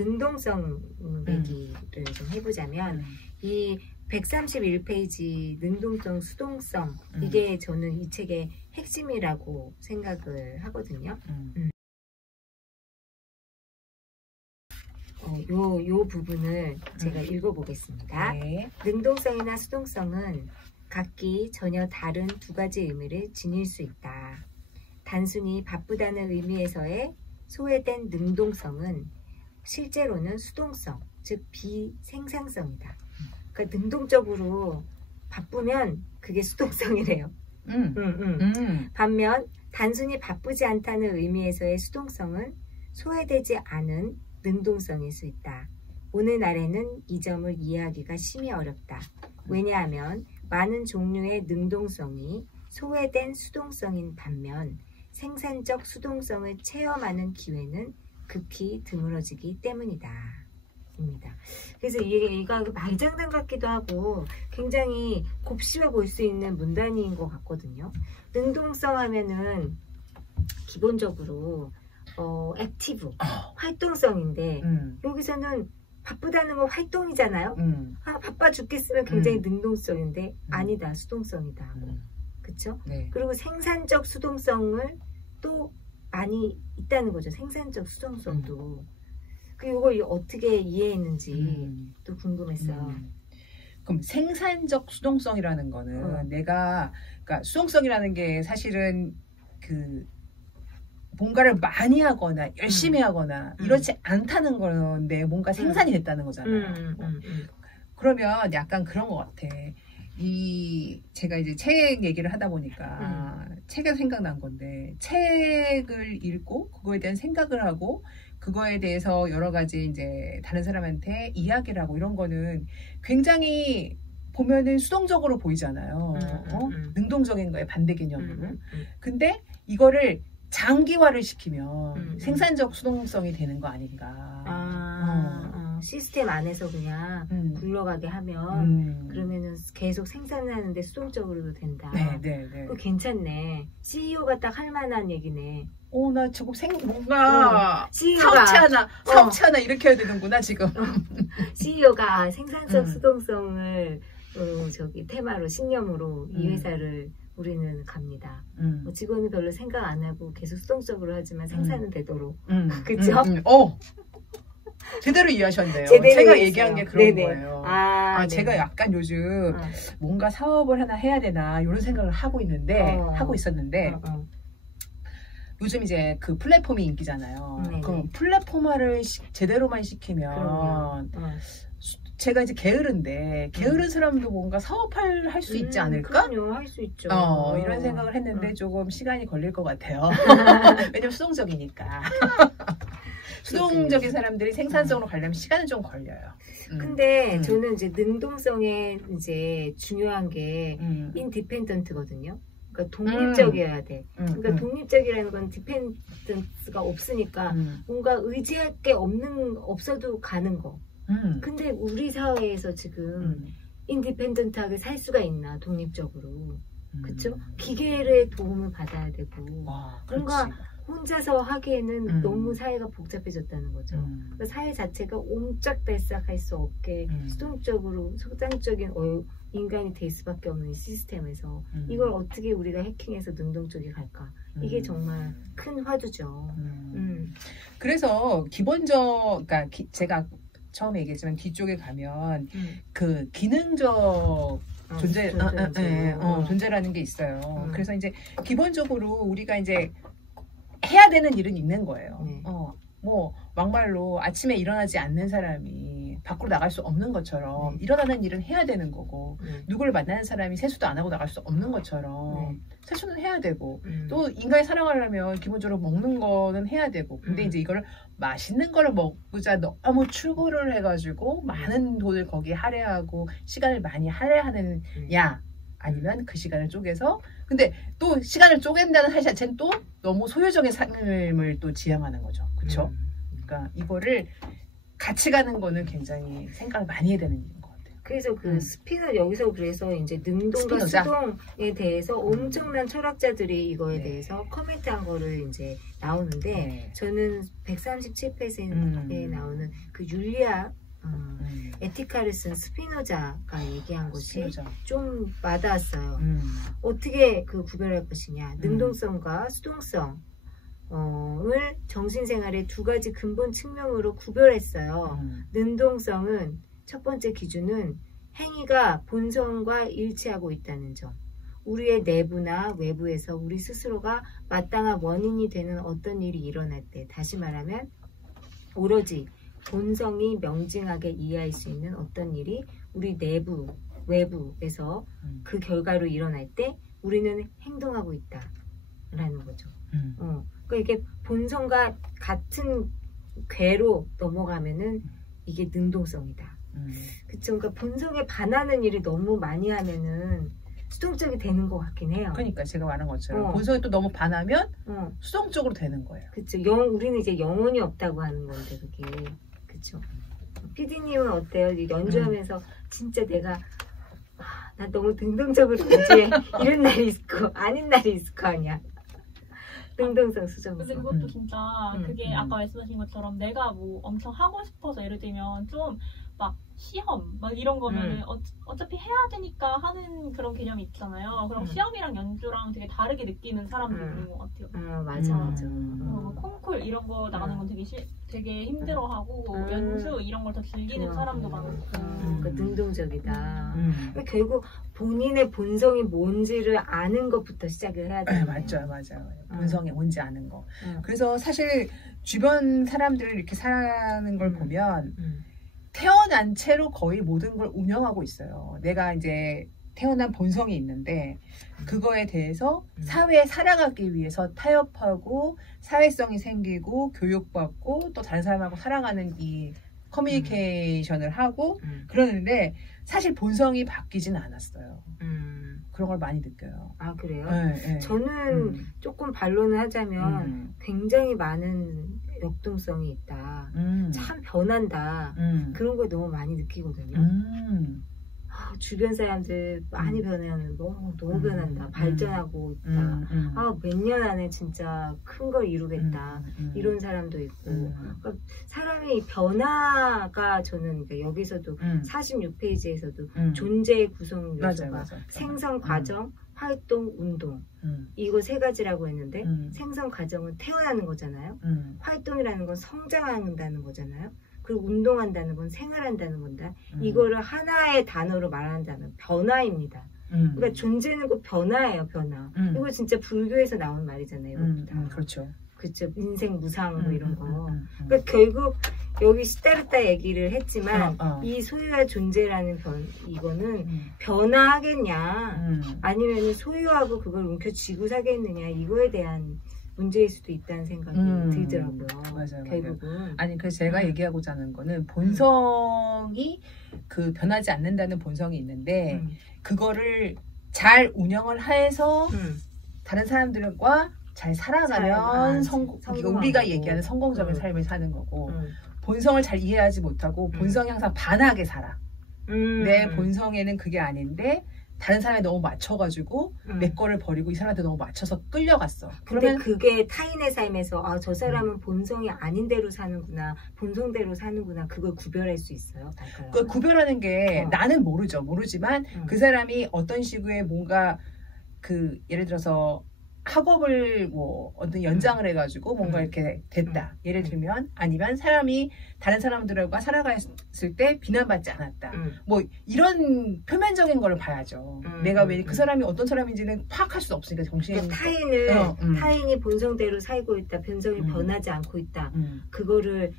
능동성 얘기를 좀 해보자면 이 131페이지 능동성, 수동성 이게 저는 이 책의 핵심이라고 생각을 하거든요. 요 부분을 제가 읽어보겠습니다. 네. 능동성이나 수동성은 각기 전혀 다른 두 가지 의미를 지닐 수 있다. 단순히 바쁘다는 의미에서의 소외된 능동성은 실제로는 수동성, 즉 비생산성이다. 그러니까 능동적으로 바쁘면 그게 수동성이래요. 반면 단순히 바쁘지 않다는 의미에서의 수동성은 소외되지 않은 능동성일 수 있다. 오늘날에는 이 점을 이해하기가 심히 어렵다. 왜냐하면 많은 종류의 능동성이 소외된 수동성인 반면 생산적 수동성을 체험하는 기회는 극히 드물어지기 때문이다. 입니다. 그래서 이거 말장난 같기도 하고 굉장히 곱씹어 볼 수 있는 문단인 것 같거든요. 능동성 하면은 기본적으로 액티브, 활동성인데 여기서는 바쁘다는 건 활동이잖아요. 바빠 죽겠으면 굉장히 능동성인데 아니다, 수동성이다. 그쵸? 네. 그리고 생산적 수동성을 또 많이 있다는 거죠. 생산적 수동성도. 그리고 이걸 어떻게 이해했는지 또 궁금했어요. 그럼 생산적 수동성이라는 거는 그러니까 수동성이라는 게 사실은 그 뭔가를 많이 하거나 열심히 하거나 이렇지 않다는 건데 뭔가 생산이 됐다는 거잖아요. 그러면 약간 그런 것 같아. 제가 이제 책 얘기를 하다 보니까 책에서 생각난 건데, 책을 읽고 그거에 대한 생각을 하고 그거에 대해서 여러 가지 이제 다른 사람한테 이야기를 하고 이런 거는 굉장히 보면은 수동적으로 보이잖아요. 능동적인 거에 반대 개념으로. 근데 이거를 장기화를 시키면 생산적 수동성이 되는 거 아닌가. 시스템 안에서 그냥 굴러가게 하면 그러면은 계속 생산하는데 수동적으로도 된다. 네. 그거 괜찮네. CEO가 딱 할 만한 얘기네. 나 지금 뭔가 CEO가 사업체 하나 일으켜야 되는구나 지금. CEO가 생산적 수동성을 테마로 신념으로 이 회사를 우리는 갑니다. 직원은 별로 생각 안 하고 계속 수동적으로 하지만 생산은 되도록. 그죠? 제대로 이해하셨네요. 제대로 제가 이해했어요. 얘기한 게 그런 네네. 거예요. 네네. 제가 약간 요즘 뭔가 사업을 하나 해야 되나 이런 생각을 하고 있었는데 요즘 이제 그 플랫폼이 인기잖아요. 그럼 플랫폼화를 제대로만 시키면 제가 이제 게으른데 게으른 사람도 뭔가 사업을 할 수 있지 않을까? 그럼요, 할 수 있죠. 이런 생각을 했는데 조금 시간이 걸릴 것 같아요. 왜냐면 수동적이니까. 수동적인 사람들이 생산성으로 가려면 시간은 좀 걸려요. 근데 저는 이제 능동성에 이제 중요한 게 인디펜던트거든요. 그러니까 독립적이어야 돼. 그러니까 독립적이라는 건 디펜던스가 없으니까 뭔가 의지할 게 없어도 가는 거. 근데 우리 사회에서 지금 인디펜던트하게 살 수가 있나, 독립적으로. 그쵸? 기계의 도움을 받아야 되고 뭔가 혼자서 하기에는 너무 사회가 복잡해졌다는 거죠. 그러니까 사회 자체가 옴짝달싹 할 수 없게 수동적으로 소장적인 인간이 될 수밖에 없는 이 시스템에서 이걸 어떻게 우리가 해킹해서 능동적이 갈까? 이게 정말 큰 화두죠. 그래서 그러니까 제가 처음에 얘기했지만 뒤쪽에 가면 그 기능적 존재라는 게 있어요. 그래서 이제 기본적으로 우리가 이제 해야 되는 일은 있는 거예요. 뭐 막말로 아침에 일어나지 않는 사람이 밖으로 나갈 수 없는 것처럼 일어나는 일은 해야 되는 거고 누구를 만나는 사람이 세수도 안 하고 나갈 수 없는 것처럼 세수는 해야 되고 또 인간이 살아가려면 기본적으로 먹는 거는 해야 되고 근데 이제 이거를 맛있는 거를 먹고자 너무 추구를 해가지고 많은 돈을 거기에 할애하고 시간을 많이 할애하느냐 아니면 그 시간을 쪼개서 근데 또 시간을 쪼갠다는 사실 자체는 또 너무 소유적인 삶을 또 지향하는 거죠. 그렇죠? 그러니까 이거를 같이 가는 거는 굉장히 생각을 많이 해야 되는 일인 것 같아요. 그래서 여기서 그래서 이제 능동과 수동에 대해서 엄청난 철학자들이 이거에 대해서 코멘트한 거를 이제 나오는데 저는 137페이지에 나오는 뭐냐면 그 율리아 에티카를 쓴 스피노자가 얘기한 것이 좀 와닿았어요. 어떻게 그 구별할 것이냐. 능동성과 수동성을 정신생활의 두 가지 근본 측면으로 구별했어요. 능동성은 첫 번째 기준은 행위가 본성과 일치하고 있다는 점. 우리의 내부나 외부에서 우리 스스로가 마땅한 원인이 되는 어떤 일이 일어날 때, 다시 말하면 오로지 본성이 명징하게 이해할 수 있는 어떤 일이 우리 내부, 외부에서 그 결과로 일어날 때 우리는 행동하고 있다라는 거죠. 그러니까 이게 본성과 같은 궤로 넘어가면은 이게 능동성이다. 그쵸? 그러니까 본성에 반하는 일이 너무 많이 하면은 수동적이 되는 것 같긴 해요. 그러니까 제가 말한 것처럼 본성이 또 너무 반하면 수동적으로 되는 거예요. 그쵸. 우리는 이제 영혼이 없다고 하는 건데 그게. 그쵸. PD님은 어때요? 연주하면서 진짜 내가 나 너무 능동적으로 연주해 이런 날이 있고 아닌 날이 있을 거 아니야. 능동성, 수정성. 근데 그것도 진짜 그게 아까 말씀하신 것처럼 내가 뭐 엄청 하고 싶어서 예를 들면 좀 막 시험 막 이런 거면은 어차피 해야 되니까 하는 그런 개념이 있잖아요. 그럼 시험이랑 연주랑 되게 다르게 느끼는 사람도 있는 것 같아요. 맞아. 콩쿨 이런 거 나가는 건 되게 힘들어하고 연주 이런 걸 더 즐기는 사람도 많고. 그러니까 능동적이다. 그러니까 결국 본인의 본성이 뭔지를 아는 것부터 시작을 해야 돼요. 맞아요. 본성이 뭔지 아는 거. 그래서 사실 주변 사람들을 이렇게 사는 걸 보면 태어난 채로 거의 모든 걸 운영하고 있어요. 내가 이제 태어난 본성이 있는데 그거에 대해서 사회에 살아가기 위해서 타협하고 사회성이 생기고 교육받고 또 다른 사람하고 살아가는 이 커뮤니케이션을 하고 그러는데 사실 본성이 바뀌진 않았어요. 그런 걸 많이 느껴요. 아 그래요? 네. 저는 조금 반론을 하자면 굉장히 많은 역동성이 있다. 참 변한다. 그런 걸 너무 많이 느끼거든요. 주변 사람들 많이 변하는 거 너무 변한다. 발전하고 있다. 몇 년 안에 진짜 큰 걸 이루겠다. 이런 사람도 있고. 그러니까 사람의 변화가 저는 그러니까 여기서도 46페이지에서도 존재의 구성 요소가 생성 과정, 활동, 운동. 이거 세 가지라고 했는데 생성 과정은 태어나는 거잖아요. 활동이라는 건 성장한다는 거잖아요. 그리고 운동한다는 건 생활한다는 건데 이거를 하나의 단어로 말한다면 변화입니다. 그러니까 존재는 그 변화예요, 변화. 이거 진짜 불교에서 나온 말이잖아요. 그렇죠. 그렇죠. 인생 무상 뭐 이런 거. 그러니까 결국 여기 시타르타 얘기를 했지만 이 소유와 존재라는 이거는 변화하겠냐 아니면 소유하고 그걸 움켜쥐고 사겠느냐 이거에 대한 문제일 수도 있다는 생각이 들더라고요. 맞아요. 결국은. 아니 그래서 제가 얘기하고자 하는 거는 본성이 그 변하지 않는다는 본성이 있는데 그거를 잘 운영을 해서 다른 사람들과 잘 살아가면 우리가 얘기하는 성공적인 삶을 사는 거고 본성을 잘 이해하지 못하고 본성이 항상 반하게 살아. 내 본성에는 그게 아닌데 다른 사람에 너무 맞춰가지고 내 거를 버리고 이 사람한테 너무 맞춰서 끌려갔어. 그러면 그게 타인의 삶에서 저 사람은 본성이 아닌 대로 사는구나, 본성대로 사는구나 그걸 구별할 수 있어요? 그걸 구별하는 게 나는 모르지만 그 사람이 어떤 식의 뭔가 그 예를 들어서 학업을 뭐 어떤 연장을 해가지고 뭔가 이렇게 됐다. 예를 들면 아니면 사람이 다른 사람들과 살아갔을 때 비난받지 않았다. 뭐 이런 표면적인 거를 봐야죠. 내가 왜 그 사람이 어떤 사람인지는 파악할 수 없으니까 정신이 타인이 본성대로 살고 있다. 본성이 변하지 않고 있다. 그거를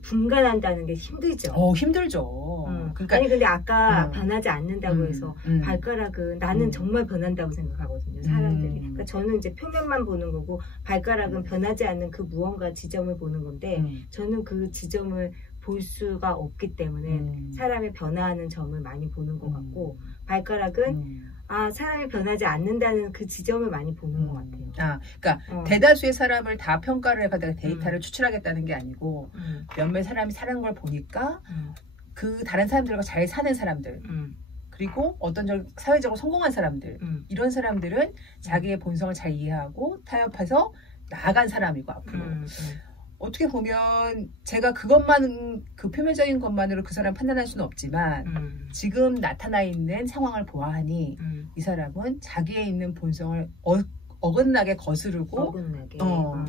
분간한다는 게 힘들죠. 힘들죠. 그러니까, 아니 근데 아까 변하지 않는다고 해서 발가락은 나는 정말 변한다고 생각하거든요. 사람들이. 그러니까 저는 이제 표면만 보는 거고 발가락은 변하지 않는 그 무언가 지점을 보는 건데 저는 그 지점을 볼 수가 없기 때문에 사람의 변화하는 점을 많이 보는 것 같고 발가락은 사람이 변하지 않는다는 그 지점을 많이 보는 것 같아요. 그러니까 대다수의 사람을 다 평가를 해가다가 데이터를 추출하겠다는 게 아니고 몇몇 사람이 사는 걸 보니까 그 다른 사람들과 잘 사는 사람들 그리고 어떤 사회적으로 성공한 사람들 이런 사람들은 자기의 본성을 잘 이해하고 타협해서 나아간 사람이고 앞으로 어떻게 보면 제가 그것만 그 표면적인 것만으로 그 사람 판단할 수는 없지만 지금 나타나 있는 상황을 보아하니 이 사람은 자기에 있는 본성을 어긋나게 거스르고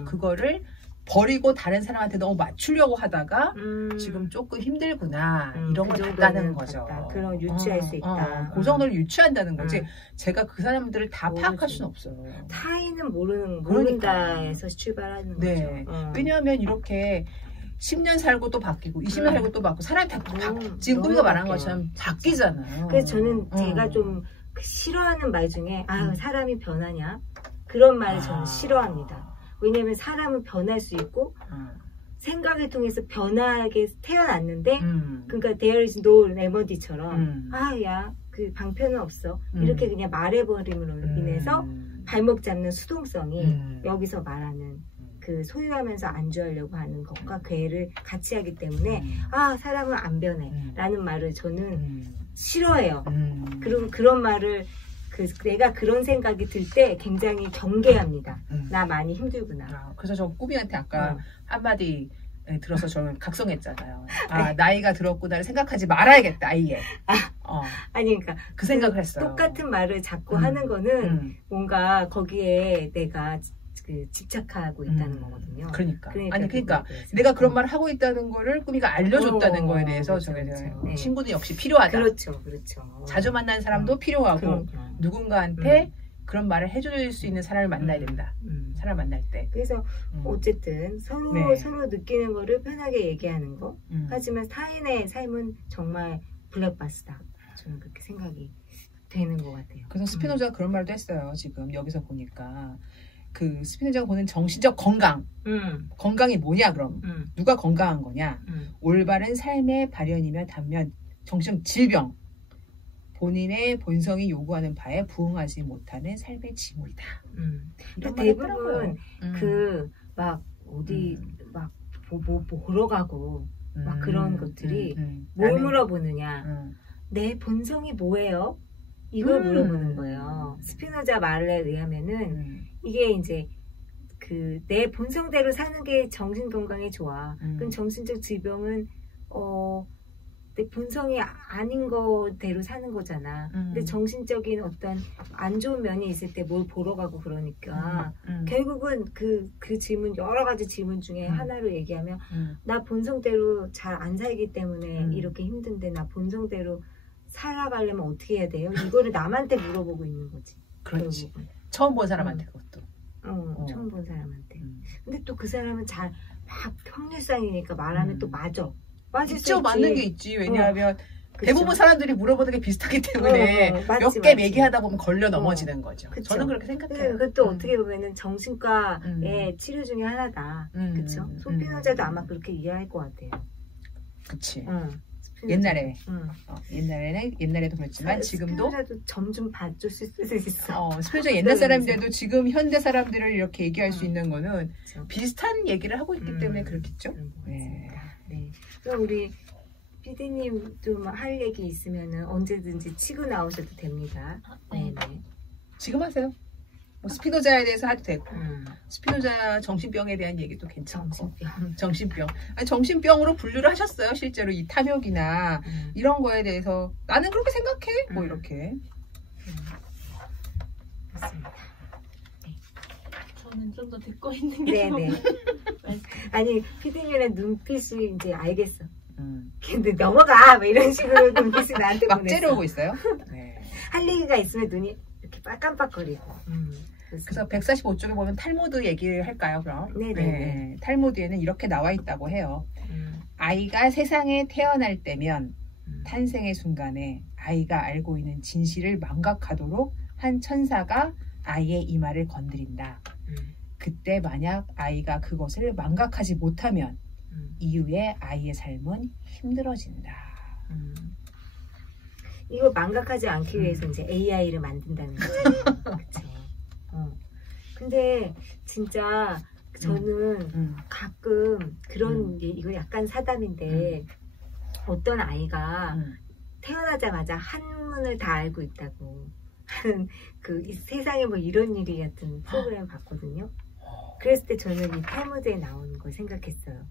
그거를 버리고 다른 사람한테 너무 맞추려고 하다가 지금 조금 힘들구나 이런 걸 봤다는 거죠. 그런 유추할 수 있다. 그 정도를 유추한다는 거지. 제가 그 사람들을 다 파악할 수는 없어요. 타인은 모른다에서 출발하는 네. 거죠. 왜냐하면 이렇게 10년 살고 또 바뀌고 20년 살고 또 바뀌고 사람이 지금 꾸미가 말한 것처럼 바뀌잖아요. 그래서 저는 제가 좀 싫어하는 말 중에 사람이 변하냐 그런 말을 저는 싫어합니다. 왜냐면 사람은 변할 수 있고 생각을 통해서 변하게 태어났는데 그러니까 there is no remedy처럼 야 그 방편은 없어 이렇게 그냥 말해버림으로 인해서 발목 잡는 수동성이 여기서 말하는 그 소유하면서 안주하려고 하는 것과 괴를 같이 하기 때문에 사람은 안 변해 라는 말을 저는 싫어해요. 그리고 그런 말을 내가 그런 생각이 들 때 굉장히 경계합니다. 나 많이 힘들구나. 그래서 저 꾸미한테 아까 한마디 들어서 저는 각성했잖아요. 나이가 들었구나를 생각하지 말아야겠다, 아예. 아니, 그러니까 그 생각을 했어요. 똑같은 말을 자꾸 하는 거는 뭔가 거기에 내가 집착하고 있다는 거거든요. 그러니까 내가 그런 말을 하고 있다는 거를 꾸미가 알려줬다는 거에 대해서 친구도 역시 필요하다. 그렇죠. 자주 만나는 사람도 필요하고 누군가한테 그런 말을 해줄 수 있는 사람을 만나야 된다. 사람 만날 때. 그래서 어쨌든 서로 느끼는 거를 편하게 얘기하는 거. 하지만 타인의 삶은 정말 블랙박스다. 저는 그렇게 생각이 되는 것 같아요. 그래서 스피노자가 그런 말도 했어요. 지금 여기서 보니까. 그 스피노자가 보는 정신적 건강. 건강이 뭐냐 그럼. 누가 건강한 거냐. 올바른 삶의 발현이며 단면 정신적 질병. 본인의 본성이 요구하는 바에 부응하지 못하는 삶의 징후이다. 대부분 막 어디 막 보러 가고 막 그런 것들이 뭘 물어보느냐. 내 본성이 뭐예요? 이걸 물어보는 거예요. 스피노자 말에 의하면은 이게 이제 내 본성대로 사는 게 정신 건강에 좋아. 그럼 정신적 질병은 내 본성이 아닌 거대로 사는 거잖아. 근데 정신적인 어떤 안 좋은 면이 있을 때 뭘 보러 가고 그러니까 결국은 그 질문 여러 가지 질문 중에 하나로 얘기하면 나 본성대로 잘 안 살기 때문에 이렇게 힘든데 나 본성대로 살아가려면 어떻게 해야 돼요? 이거를 남한테 물어보고 있는 거지. 그렇지. 결국은. 처음 본 사람한테 그것도. 처음 본 사람한테. 근데 또 그 사람은 막 확률상이니까 말하면 또 맞아. 있죠. 맞는 게 있지. 왜냐하면 대부분 사람들이 물어보는 게 비슷하기 때문에 몇 개 얘기하다 보면 걸려 넘어지는 거죠. 그쵸? 저는 그렇게 생각해요. 그것도 어떻게 보면은 정신과의 치료 중에 하나다. 그렇죠? 스피노자도 아마 그렇게 이해할 것 같아요. 그치. 옛날에도 그랬지만 지금도 스피노자도 점 좀 봐줄 수도 있어. 스피노자 옛날 사람들도 지금 현대 사람들을 이렇게 얘기할 수 있는 거는 비슷한 얘기를 하고 있기 때문에 그렇겠죠. 네. 그럼 우리 PD님도 할 얘기 있으면은 언제든지 치고 나오셔도 됩니다. 네. 지금 하세요. 스피노자에 대해서 해도 되고 스피노자 정신병에 대한 얘기도 괜찮고 정신병. 정신병으로 분류를 하셨어요. 실제로 이 탐욕이나 이런 거에 대해서 나는 그렇게 생각해. 뭐 이렇게. 맞습니다. 저는 좀 더 듣고 있는 게 너무 아니 피디님의 눈빛이 이제 알겠어. 근데 넘어가! 뭐 이런 식으로 눈빛이 나한테 막 보냈어. 째려오고 있어요? 네. 할 얘기가 있으면 눈이 이렇게 깜빡거리고. 그래서 145쪽에 보면 탈무드 얘기를 할까요, 그럼? 네네. 탈무드에는 이렇게 나와 있다고 해요. 아이가 세상에 태어날 때면 탄생의 순간에 아이가 알고 있는 진실을 망각하도록 한 천사가 아이의 이마를 건드린다. 그때 만약 아이가 그것을 망각하지 못하면 이후에 아이의 삶은 힘들어진다. 이걸 망각하지 않기 위해서 이제 AI를 만든다는 거죠. 그쵸. 근데 진짜 저는 가끔 그런 이거 약간 사담인데 어떤 아이가 태어나자마자 한문을 다 알고 있다고 하는 이 세상에 뭐 이런 일이 같은 프로그램을 봤거든요. 그랬을 때 저는 이 탈무드에 나오는 걸 생각했어요.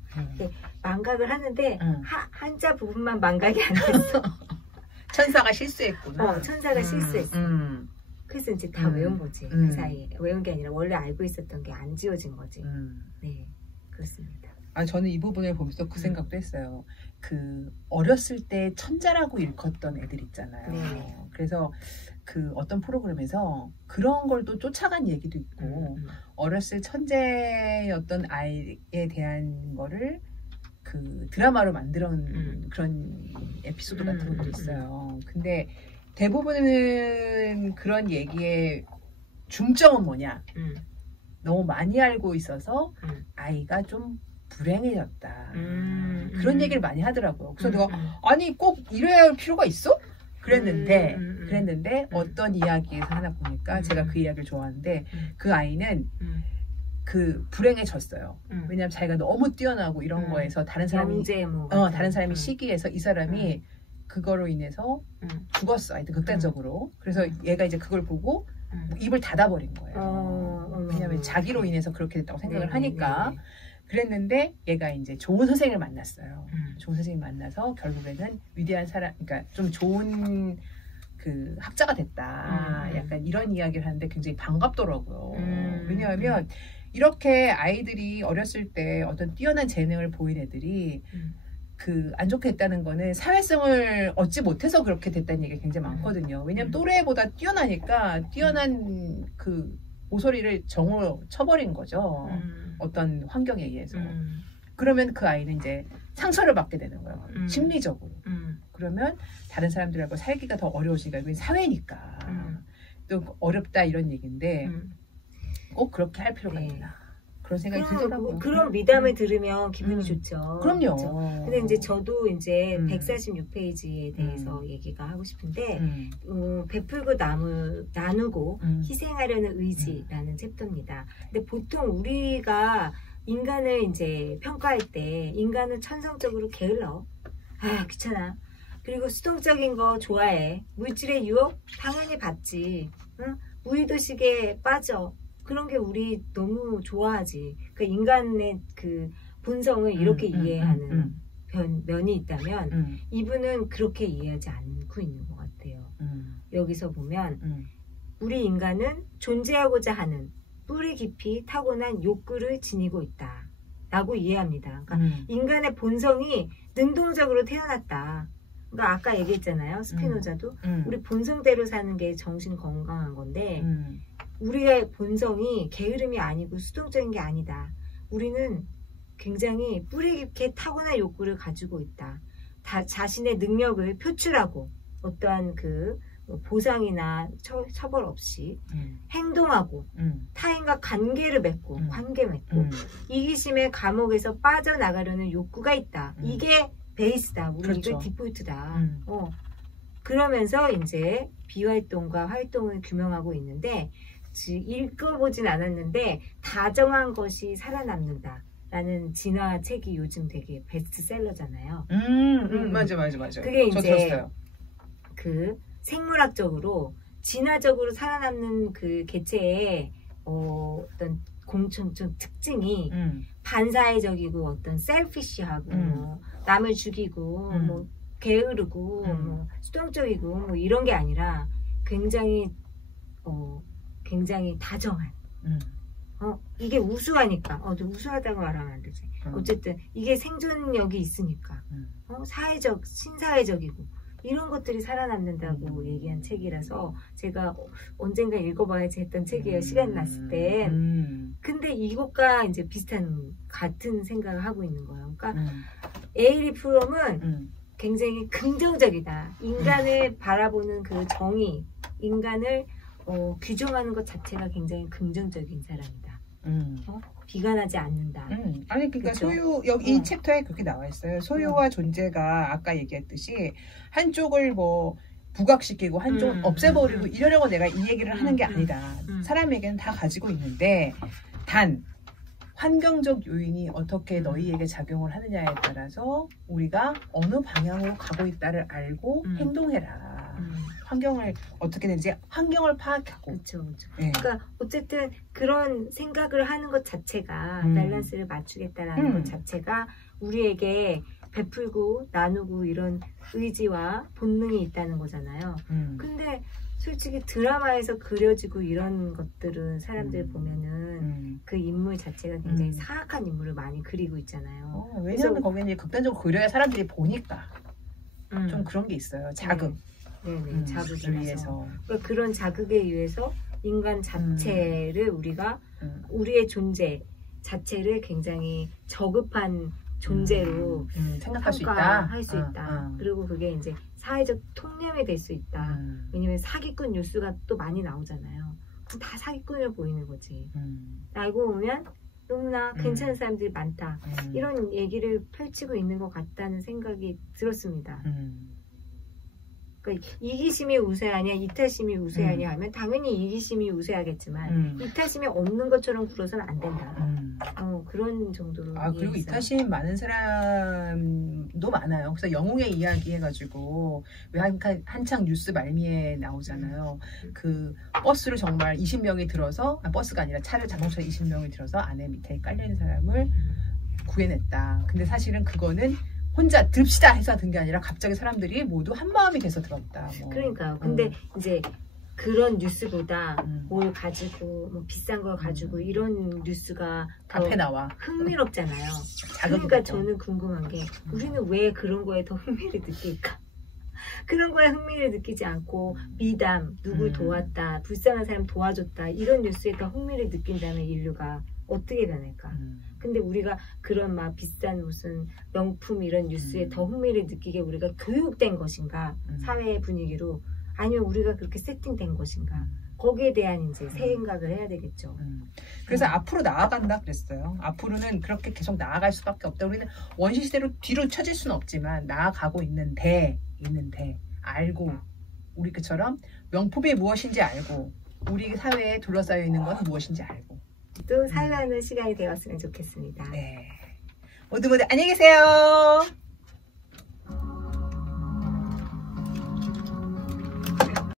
망각을 하는데 한자 부분만 망각이 안 됐어. 천사가 실수했구나. 천사가 실수했어. 그래서 이제 다 외운 거지. 그 사이에. 외운 게 아니라 원래 알고 있었던 게 안 지워진 거지. 네, 그렇습니다. 저는 이 부분을 보면서 그 생각도 했어요. 그 어렸을 때 천재라고 일컫던 애들 있잖아요. 네. 그래서 그 어떤 프로그램에서 그런 걸 또 쫓아간 얘기도 있고 어렸을 천재였던 아이에 대한 거를 그 드라마로 만들어온 그런 에피소드 같은 것도 있어요. 근데 대부분은 그런 얘기의 중점은 뭐냐? 너무 많이 알고 있어서 아이가 좀 불행해졌다. 그런 얘기를 많이 하더라고요. 그래서 내가 아니 꼭 이래야 할 필요가 있어? 그랬는데 어떤 이야기에서 하나 보니까 제가 그 이야기를 좋아하는데 그 아이는 그 불행해졌어요. 왜냐하면 자기가 너무 뛰어나고 이런 거에서 다른 사람이 다른 사람이 시기해서 이 사람이 그거로 인해서 죽었어. 하여튼 극단적으로. 그래서 얘가 이제 그걸 보고 입을 닫아버린 거예요. 왜냐하면 자기로 인해서 그렇게 됐다고 생각을 하니까. 그랬는데 얘가 이제 좋은 선생님을 만났어요. 좋은 선생님 만나서 결국에는 위대한 사람, 그러니까 좀 좋은 그 학자가 됐다. 약간 이런 이야기를 하는데 굉장히 반갑더라고요. 왜냐하면 이렇게 아이들이 어렸을 때 어떤 뛰어난 재능을 보인 애들이 그 안 좋게 했다는 거는 사회성을 얻지 못해서 그렇게 됐다는 얘기가 굉장히 많거든요. 왜냐하면 또래보다 뛰어나니까 뛰어난 그 모서리를 정으로 쳐버린 거죠. 어떤 환경에 의해서. 그러면 그 아이는 이제 상처를 받게 되는 거예요. 심리적으로. 그러면 다른 사람들하고 살기가 더 어려워지니까 이건 사회니까. 또 어렵다 이런 얘기인데 꼭 그렇게 할 필요가 있나. 그런 생각이 들더라고요. 그런 미담을 들으면 기분이 좋죠. 그럼요. 그렇죠? 근데 이제 저도 이제 146페이지에 대해서 얘기가 하고 싶은데 베풀고 나누고 희생하려는 의지라는 챕터입니다. 근데 보통 우리가 인간을 이제 평가할 때 인간은 천성적으로 게을러. 귀찮아. 그리고 수동적인 거 좋아해. 물질의 유혹 당연히 받지. 응? 무의도식에 빠져. 그런 게 우리 너무 좋아하지. 그러니까 인간의 그 본성을 이렇게 이해하는 면이 있다면 이분은 그렇게 이해하지 않고 있는 것 같아요. 여기서 보면 우리 인간은 존재하고자 하는 뿌리 깊이 타고난 욕구를 지니고 있다 라고 이해합니다. 그러니까 인간의 본성이 능동적으로 태어났다. 그러니까 아까 얘기했잖아요. 스피노자도 우리 본성대로 사는 게 정신 건강한 건데 우리의 본성이 게으름이 아니고 수동적인 게 아니다. 우리는 굉장히 뿌리 깊게 타고난 욕구를 가지고 있다. 자신의 능력을 표출하고 어떠한 그 보상이나 처벌 없이 행동하고 타인과 관계를 맺고 이기심의 감옥에서 빠져나가려는 욕구가 있다. 이게 베이스다. 우리 그렇죠. 이게 디폴트다. 그러면서 이제 비활동과 활동을 규명하고 있는데 읽어보진 않았는데 다정한 것이 살아남는다 라는 진화 책이 요즘 되게 베스트셀러잖아요. 맞아. 그게 이제 들었어요. 그 생물학적으로 진화적으로 살아남는 그 개체의 어떤 공통점 특징이 반사회적이고 어떤 셀피시하고 남을 죽이고 뭐 게으르고 뭐 수동적이고 뭐 이런 게 아니라 굉장히 다정한. 이게 우수하니까. 우수하다고 말하면 안 되지. 어쨌든 이게 생존력이 있으니까. 신사회적이고 이런 것들이 살아남는다고 얘기한 책이라서 제가 언젠가 읽어봐야지 했던 책이에요. 시간이 났을 때. 근데 이것과 이제 같은 생각을 하고 있는 거예요. 그러니까 에이리 프롬은 굉장히 긍정적이다. 인간을 바라보는 그 정의, 인간을 규정하는 것 자체가 굉장히 긍정적인 사람이다. 비관하지 않는다. 아니 그러니까 그쵸? 소유 여기 이 챕터에 그렇게 나와 있어요. 소유와 존재가 아까 얘기했듯이 한쪽을 뭐 부각시키고 한쪽은 없애버리고 이러려고 내가 이 얘기를 하는 게 아니다. 사람에게는 다 가지고 있는데 단 환경적 요인이 어떻게 너희에게 작용을 하느냐에 따라서 우리가 어느 방향으로 가고 있다를 알고 행동해라. 환경을 어떻게 되는지 환경을 파악하고. 그렇죠, 그렇죠. 네. 그러니까 어쨌든 그런 생각을 하는 것 자체가 밸런스를 맞추겠다라는 것 자체가 우리에게 베풀고 나누고 이런 의지와 본능이 있다는 거잖아요. 근데 솔직히 드라마에서 그려지고 이런 것들은 사람들 보면은 그 인물 자체가 굉장히 사악한 인물을 많이 그리고 있잖아요. 왜냐하면 거기는 극단적으로 그려야 사람들이 보니까 좀 그런 게 있어요. 자극. 네네, 자극을 위해서. 그러니까 그런 자극에 의해서 인간 자체를 우리가 우리의 존재 자체를 굉장히 저급한 존재로 생각할 수 있다. 그리고 그게 이제 사회적 통념이 될 수 있다. 왜냐면 사기꾼 뉴스가 또 많이 나오잖아요. 그럼 다 사기꾼을 보이는 거지. 알고 보면 너무나 괜찮은 사람들이 많다. 이런 얘기를 펼치고 있는 것 같다는 생각이 들었습니다. 그러니까 이기심이 우세하냐 이타심이 우세하냐 하면 당연히 이기심이 우세하겠지만 이타심이 없는 것처럼 굴어서는 안 된다. 그런 정도로. 그리고 이타심 많은 사람도 많아요. 그래서 영웅의 이야기 해가지고 왜 한창 뉴스 말미에 나오잖아요. 그 버스를 정말 20명이 들어서 버스가 아니라 자동차 20명이 들어서 안에 밑에 깔려있는 사람을 구해냈다. 근데 사실은 그거는 혼자 듭시다 해서 든 게 아니라 갑자기 사람들이 모두 한 마음이 돼서 들었다. 그러니까요. 근데 이제 그런 뉴스보다 뭘 가지고 뭐 비싼 걸 가지고 이런 뉴스가 앞에 나와 흥미롭잖아요. 그러니까 저는 궁금한 게 우리는 왜 그런 거에 더 흥미를 느낄까? 그런 거에 흥미를 느끼지 않고 미담, 누굴 도왔다, 불쌍한 사람 도와줬다 이런 뉴스에 더 흥미를 느낀다면 인류가 어떻게 변할까? 근데 우리가 그런 막 비싼 무슨 명품 이런 뉴스에 더 흥미를 느끼게 우리가 교육된 것인가? 사회의 분위기로 아니면 우리가 그렇게 세팅된 것인가? 거기에 대한 이제 생각을 해야 되겠죠. 그래서 앞으로 나아간다 그랬어요. 앞으로는 그렇게 계속 나아갈 수밖에 없다. 우리는 원시시대로 뒤로 처질 수는 없지만 나아가고 있는데 알고 우리 그처럼 명품이 무엇인지 알고 우리 사회에 둘러싸여 있는 건 무엇인지 알고 또 살라는 시간이 되었으면 좋겠습니다. 네. 모두 안녕히 계세요.